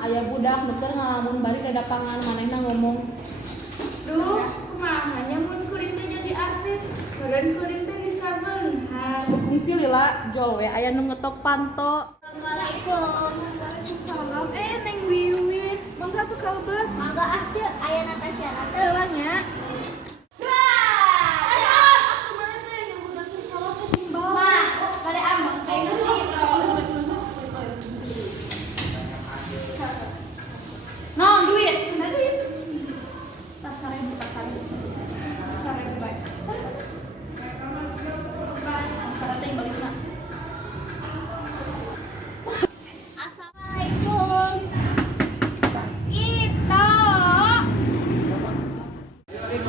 aya budak nuker ngalamun balik ke lapangan manehna ngomong. Duh, kumahanya mun kuring teh jadi artis, kuring teh bisa beunghar. Fungsi lila jol we aya nu ngetok panto. Assalamualaikum. Waalaikumsalam. Neng Wiwin, mangga tuh kabar. Mangga aja aya Natasha nate. Heula nya. Non duit. Tasaribu. Tasaribu baik. Sarate balik na. Assalamualaikum. Ito.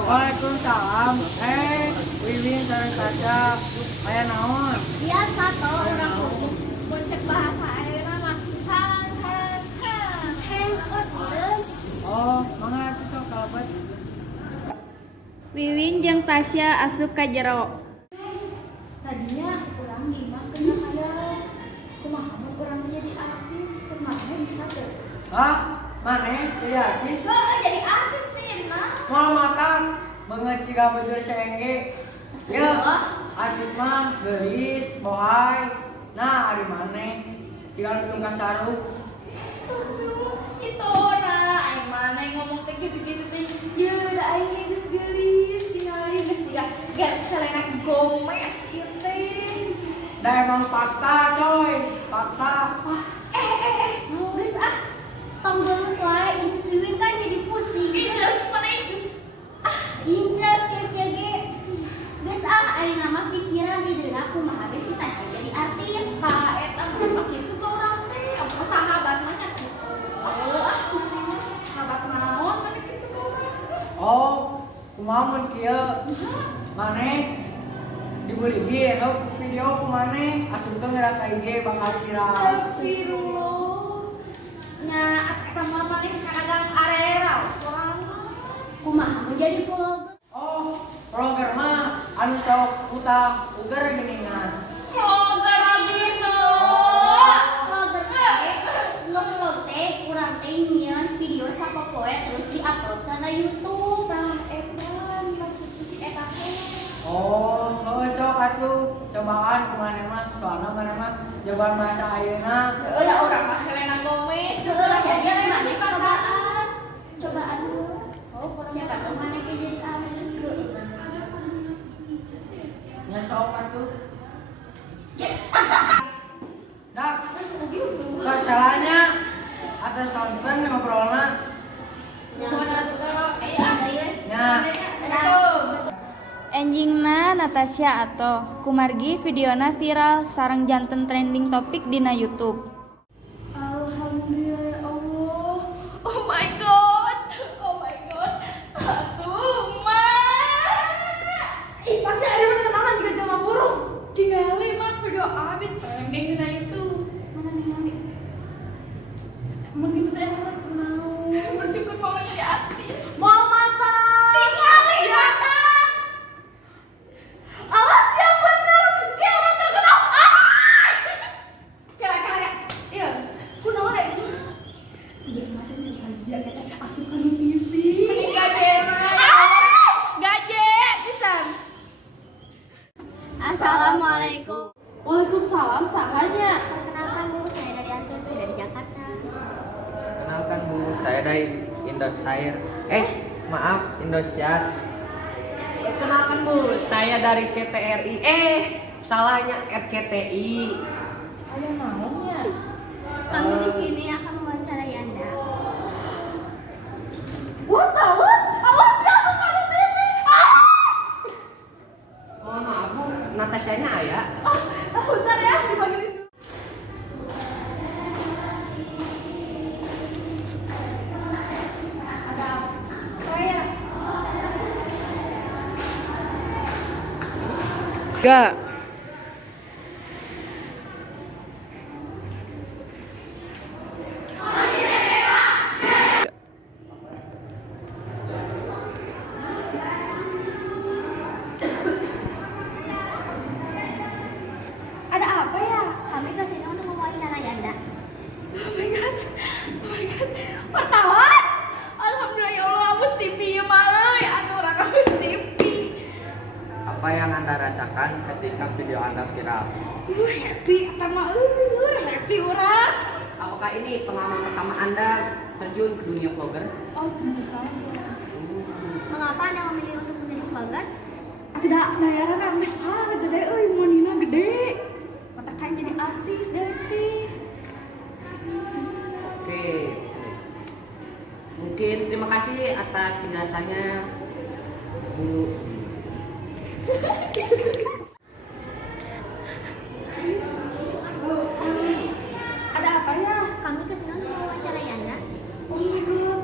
Waalaikumsalam. Wiwin sareng saja. Aya naon? Biasa toh urang kudu Mun cek bahasa ayeuna mah hang. handphone urang. Oh, mangga atuh sok kalebet. Wiwin jeung Tasya asup ka jero. Tadinya urang imah kena hayang kumaha mun urang jadi artis, cek mana bisa teh. Hah? Maneh jadi artis? Jadi artis nih jadi mah. Mau makan beungeut ciga bujur sengge. Ya, artis mah geulis, bohai. Nah, ari maneh ciga nu tungkas sarung. Astagfirullah, itu nah, aing mana yang ngomong teh gitu-gitu teh. Ya, da aing geus geulis, tinggal geus siga. Gak Selena Gomez ieu teh. Da emang fakta, coy. Fakta. Geus tong gelut wae Inces Wiwin kan jadi pusing. Inces, mana Inces? Inces kayak ge. Geus ayeuna mah pikiran hideuna kumaha we si Tasya jadi artis. Pak, eta mah kitu ka urang teh. Apa sahabat mah nya kitu. Sahabat naon mana kitu ka urang teh. Oh, kumaha mun kieu? Maneh dibuligi nu video ku maneh asupkeun gerak ka IG bakal viral. Astagfirullah. Nya eta mah paling kadang arera soalna. Kumaha mun jadi vlogger? Oh, vlogger mah anu sok utah uger geuningan. Vlogger gitu. Vlogger teh nge-vlog teh urang teh nyieun video sapopoe terus di-upload kana YouTube. Tah edan maksud si eta teh. Oh, geus sok atuh cobaan ku maneh mah soalna maneh mah jawaban bahasa ayeuna. Udah orang mah Selena Gomez. Heeh, jadi Dia mana lagi pasaan. cobaan dulu. Siapa tahu mana ke jadi artis. Nya sok atuh. Dak. Teu salahnya atas sonten ngobrolna. Nya. Enjingna Natasha atoh kumargi videona viral sareng janten trending topik dina YouTube. Alhamdulillah ya Allah. Oh my god. Atuh mah. Ih, pasti ada mana kenalan juga jelma burung. Tinggali mah berdoa bit trending dina itu. Mana ningali? Mun gitu teh emang kenal. Bersyukur mau jadi artis. Mau mata. Tinggali mata. Awas ya bener. Kayak orang terkenal. Kira-kira iya. Kunaon deh? Iya, masih bahagia kita asupan TV. Gaje mah. Gaje pisan. Assalamualaikum. Waalaikumsalam, sahanya. Perkenalkan dulu saya dari Anton dari Jakarta. Kenalkan Bu, saya dari Indosiar. Maaf, Indosiar. Perkenalkan Bu, saya dari CTRI. Salahnya RCTI. Ada naonnya? Kami di sini akan mewawancarai Anda. Wartawan? Awas ya Soekarno TV. Mohon maaf Bu, Natashanya aya. Bentar ya, dipanggilin dulu. Enggak. Ada apa ya? Kami kesini untuk mewawancarai Anda. Oh my god. Wartawan. Alhamdulillah ya Allah, Mus TV ya mah euy, atuh urang Mus TV. Apa yang Anda rasakan ketika video Anda viral? Happy eta mah happy urang. Apakah ini pengalaman pertama Anda terjun ke dunia vlogger? Oh, tentu saja. Mengapa Anda memilih untuk menjadi vlogger? Tidak bayaran besar gede euy, monina gede. Mata kan jadi artis jadi. Oke. Mungkin terima kasih atas penjelasannya, Bu. Ada apa ya? Kami kesini untuk mewawancarai Anda. Oh my god.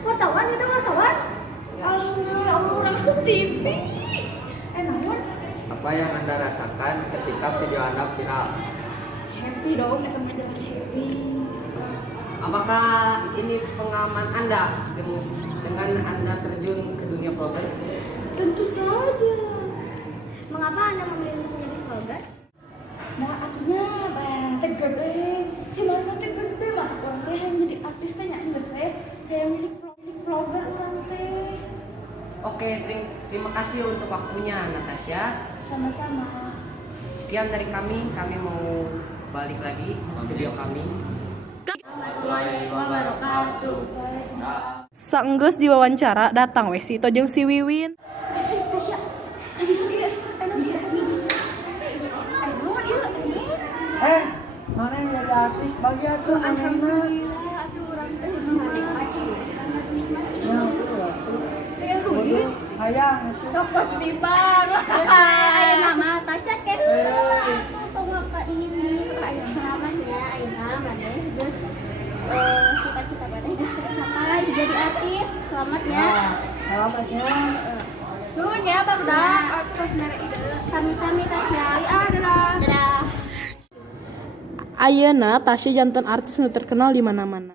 Wartawan itu wartawan. Alhamdulillah ya Allah udah masuk TV. Namun Apa yang Anda rasakan ketika video Anda viral? happy dong, eta mah jelas happy. Apakah ini pengalaman Anda dengan Anda terjun ke dunia vlogger? Tentu saja. Mengapa Anda memilih untuk menjadi vlogger? Nah, akhirnya bayaran teh gede. Cuma teh gede mah orang teh yang jadi artis teh nya geus we, yang milik vlogger urang teh. Oke, terima kasih untuk waktunya Natasha. Sama-sama. Sekian dari kami mau balik lagi ke studio kami. Warahmatullahi wabarakatuh. Saenggeus diwawancara datang we si Ito jeung si Wiwin. Tasya. Mana yang jadi artis? Bagi aku Alhamdulillah atuh urang teh Mana pacar sangat nikmati. yang duit hayang. cokot di bang. Ayo mama, Tasya kan. Mengapa ingin ayo selamat ya, Aina, Mane, terus cita-cita Mane terus tercapai jadi artis. Selamat ya. Selamatnya. Nuhun ya barudak terus mere ide. Sami-sami Tasya. Dadah. Dadah. Ayeuna Tasya janten artis nu terkenal di mana-mana.